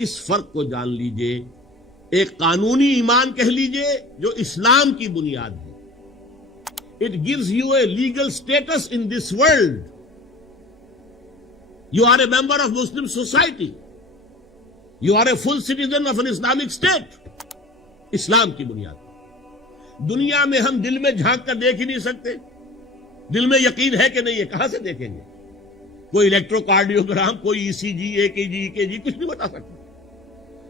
اس فرق کو جان لیجئے. ایک قانونی ایمان کہہ لیجئے جو اسلام کی بنیاد ہے. It gives you a legal status in this world. You are a member of Muslim society. You are a full citizen of an Islamic state. اسلام کی بنیاد. دنیا میں ہم دل میں جھانک کر دیکھ ہی نہیں سکتے. دل میں یقین ہے کہ نہیں ہے, کہاں سے دیکھیں گے؟ کوئی الیکٹرو کارڈیوگرام, کوئی ای سی جی, اے کے جی, کچھ نہیں بتا سکتے.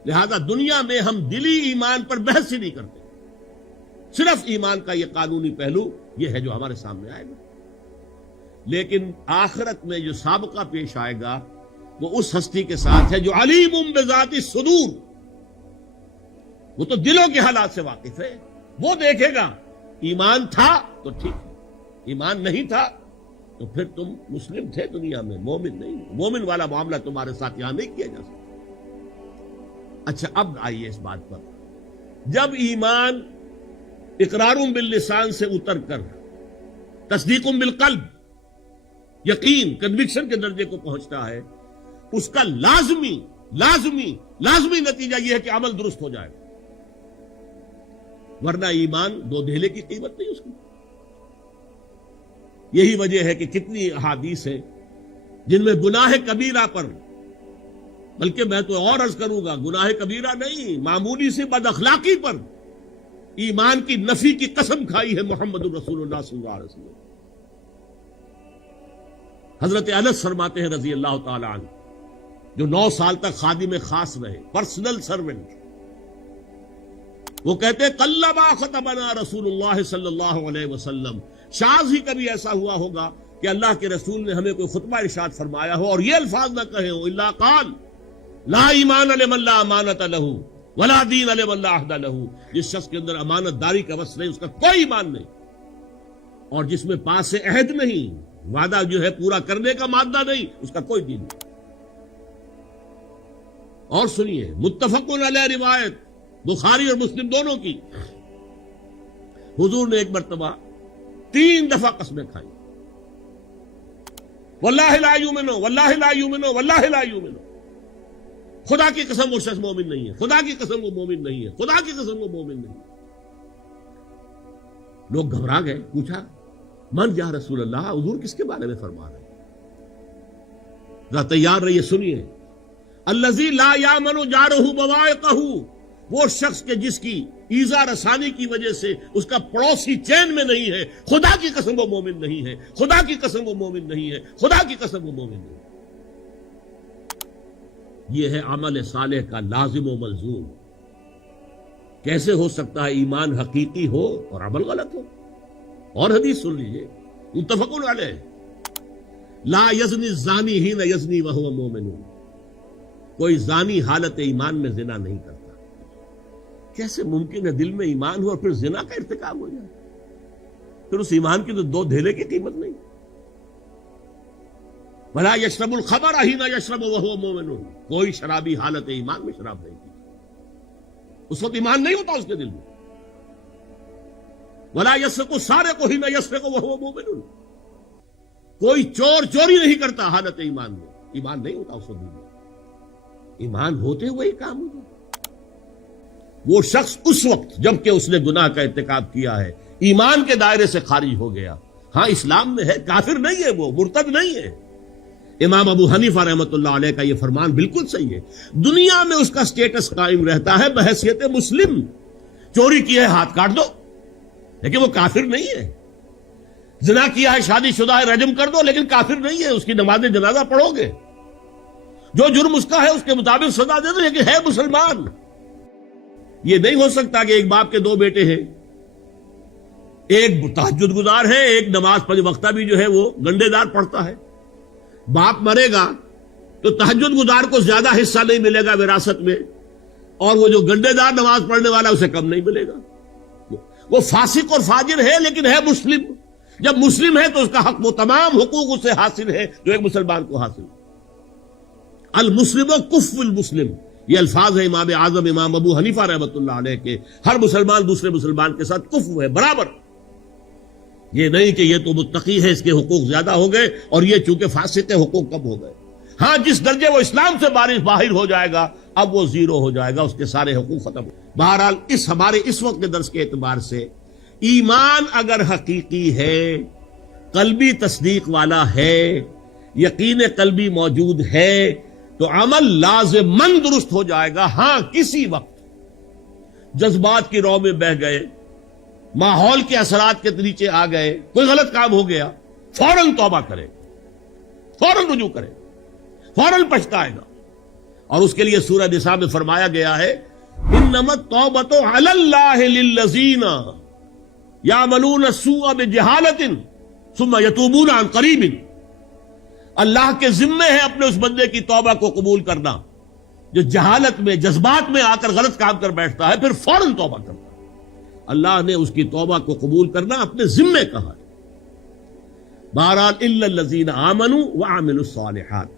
لہذا دنیا میں ہم دلی ایمان پر بحث ہی نہیں کرتے. صرف ایمان کا یہ قانونی پہلو یہ ہے جو ہمارے سامنے آئے گا. لیکن آخرت میں جو سابقہ پیش آئے گا وہ اس ہستی کے ساتھ ہے جو علیم بذات الصدور. وہ تو دلوں کے حالات سے واقف ہے. وہ دیکھے گا ایمان تھا تو ٹھیک ہے, ایمان نہیں تھا تو پھر تم مسلم تھے دنیا میں, مومن نہیں. مومن والا معاملہ تمہارے ساتھ یہاں نہیں کیا جا سکتا. اچھا, اب آئیے اس بات پر. جب ایمان اقرار باللسان سے اتر کر تصدیق بالقلب, یقین, کنوکشن کے درجے کو پہنچتا ہے, اس کا لازمی نتیجہ یہ ہے کہ عمل درست ہو جائے. ورنہ ایمان دو دھیلے کی قیمت نہیں اس کی. یہی وجہ ہے کہ کتنی احادیث ہیں جن میں گناہ کبیرہ پر, بلکہ میں تو اور عرض کروں گا گناہ کبیرہ نہیں, معمولی سی بد اخلاقی پر ایمان کی نفی کی قسم کھائی ہے محمد الرسول اللہ صلی اللہ علیہ وسلم. حضرت انس فرماتے ہیں رضی اللہ تعالی عنہ, جو 9 سال تک خادم خاص رہے, پرسنل سرونٹ, وہ کہتے ہیں قلما خطبنا رسول اللہ صلی اللہ علیہ وسلم, شاذ ہی کبھی ایسا ہوا ہوگا کہ اللہ کے رسول نے ہمیں کوئی خطبہ ارشاد فرمایا ہو اور یہ الفاظ نہ کہے ہو, الا قال لا ایمان لمن لا امانت له ولا دین لمن لا عہد له. جس شخص کے اندر امانت داری کا وصف نہیں اس کا کوئی ایمان نہیں, اور جس میں پاس عہد نہیں, وعدہ جو ہے پورا کرنے کا مادہ نہیں, اس کا کوئی دین نہیں. اور سنیے, متفق علیہ روایت بخاری اور مسلم دونوں کی, حضور نے ایک مرتبہ 3 دفعہ قسمیں کھائی, واللہ لا یؤمنو, واللہ لا یؤمنو, واللہ لا یؤمنو. خدا کی قسم وہ شخص مومن نہیں ہے, خدا کی قسم وہ مومن نہیں ہے, خدا کی قسم وہ مومن نہیں ہے. لوگ گھبرا گئے, پوچھا من یا رسول اللہ, حضور کس کے بارے میں فرما رہے ہیں؟ ذرا تیار رہیے, سنیے. الذی لا یامن جارہ بوائقہ, وہ شخص کے جس کی ایذا رسانی کی وجہ سے اس کا پڑوسی چین میں نہیں ہے, خدا کی قسم وہ مومن نہیں ہے, خدا کی قسم وہ مومن نہیں ہے, خدا کی قسم وہ مومن نہیں ہے. یہ ہے عمل صالح کا لازم و ملزوم. کیسے ہو سکتا ہے ایمان حقیقی ہو اور عمل غلط ہو؟ اور حدیث سن لیجئے, متفق علیہ, لا یزنی الزانی حین یزنی وہو مومن, کوئی زانی حالت ایمان میں زنا نہیں کرتا. کیسے ممکن ہے دل میں ایمان ہو اور پھر زنا کا ارتکاب ہو جائے؟ پھر اس ایمان کی تو 2 دھیلے کی قیمت نہیں. ولا یشرب الخمر حین یشرب وہو مومن, کوئی شرابی حالت ایمان میں شراب نہیں پی, اس وقت ایمان نہیں ہوتا اس کے دل میں. ولا یسرق السارق حین یسرق وہو مومن, کوئی چور چوری نہیں کرتا حالت ایمان میں, ایمان نہیں ہوتا اس وقت دل میں. ایمان ہوتے ہوئے ہی کام ہوتا. وہ شخص اس وقت جبکہ اس نے گناہ کا ارتکاب کیا ہے ایمان کے دائرے سے خارج ہو گیا. ہاں اسلام میں ہے, کافر نہیں ہے, وہ مرتد نہیں ہے. امام ابو حنیفہ رحمۃ اللہ علیہ کا یہ فرمان بالکل صحیح ہے. دنیا میں اس کا سٹیٹس قائم رہتا ہے بحیثیت مسلم. چوری کی ہے ہاتھ کاٹ دو, لیکن وہ کافر نہیں ہے. زنا کیا ہے, شادی شدہ ہے, رجم کر دو, لیکن کافر نہیں ہے. اس کی نماز جنازہ پڑھو گے, جو جرم اس کا ہے اس کے مطابق سزا دے دو, لیکن ہے مسلمان. یہ نہیں ہو سکتا کہ ایک باپ کے 2 بیٹے ہیں, ایک تہجد گزار ہے, ایک نماز 5 وقتہ بھی جو ہے وہ گنڈے دار پڑھتا ہے. باپ مرے گا تو تہجد گزار کو زیادہ حصہ نہیں ملے گا وراثت میں, اور وہ جو گنڈے دار نماز پڑھنے والا اسے کم نہیں ملے گا. وہ فاسق اور فاجر ہے لیکن ہے مسلم. جب مسلم ہے تو اس کا حق, وہ تمام حقوق اسے حاصل ہے جو ایک مسلمان کو حاصل ہے. المسلم کف المسلم, یہ الفاظ ہے امام اعظم امام ابو حنیفہ رحمۃ اللہ علیہ کے. ہر مسلمان دوسرے مسلمان کے ساتھ کفو ہے, برابر. یہ نہیں کہ یہ تو متقی ہے اس کے حقوق زیادہ ہو گئے اور یہ چونکہ فاسق ہے حقوق کم ہو گئے. ہاں جس درجے وہ اسلام سے باہر ہو جائے گا اب وہ زیرو ہو جائے گا، اس کے سارے حقوق ختم ہو۔ بہرحال اس ہمارے اس وقت کے درس کے اعتبار سے ایمان اگر حقیقی ہے، قلبی تصدیق والا ہے، یقین قلبی موجود ہے، تو عمل لازماً درست ہو جائے گا۔ ہاں کسی وقت جذبات کی رو میں بہ گئے، ماحول کے اثرات کے نیچے آ گئے، کوئی غلط کام ہو گیا، فوراً توبہ کرے، فوراً رجوع کرے، فوراً پچھتائے گا۔ اور اس کے لیے سورہ نساء میں فرمایا گیا ہے انما التوبۃ علی اللہ للذین یعملون السوء بجہالۃ ثم یتوبون عن قریب۔ اللہ کے ذمے ہے اپنے اس بندے کی توبہ کو قبول کرنا جو جہالت میں، جذبات میں آ کر غلط کام کر بیٹھتا ہے، پھر فوراً توبہ کرتا ہے۔ اللہ نے اس کی توبہ کو قبول کرنا اپنے ذمے کہا ہے۔ بہرحال الا الذین آمنوا وعملوا الصالحات،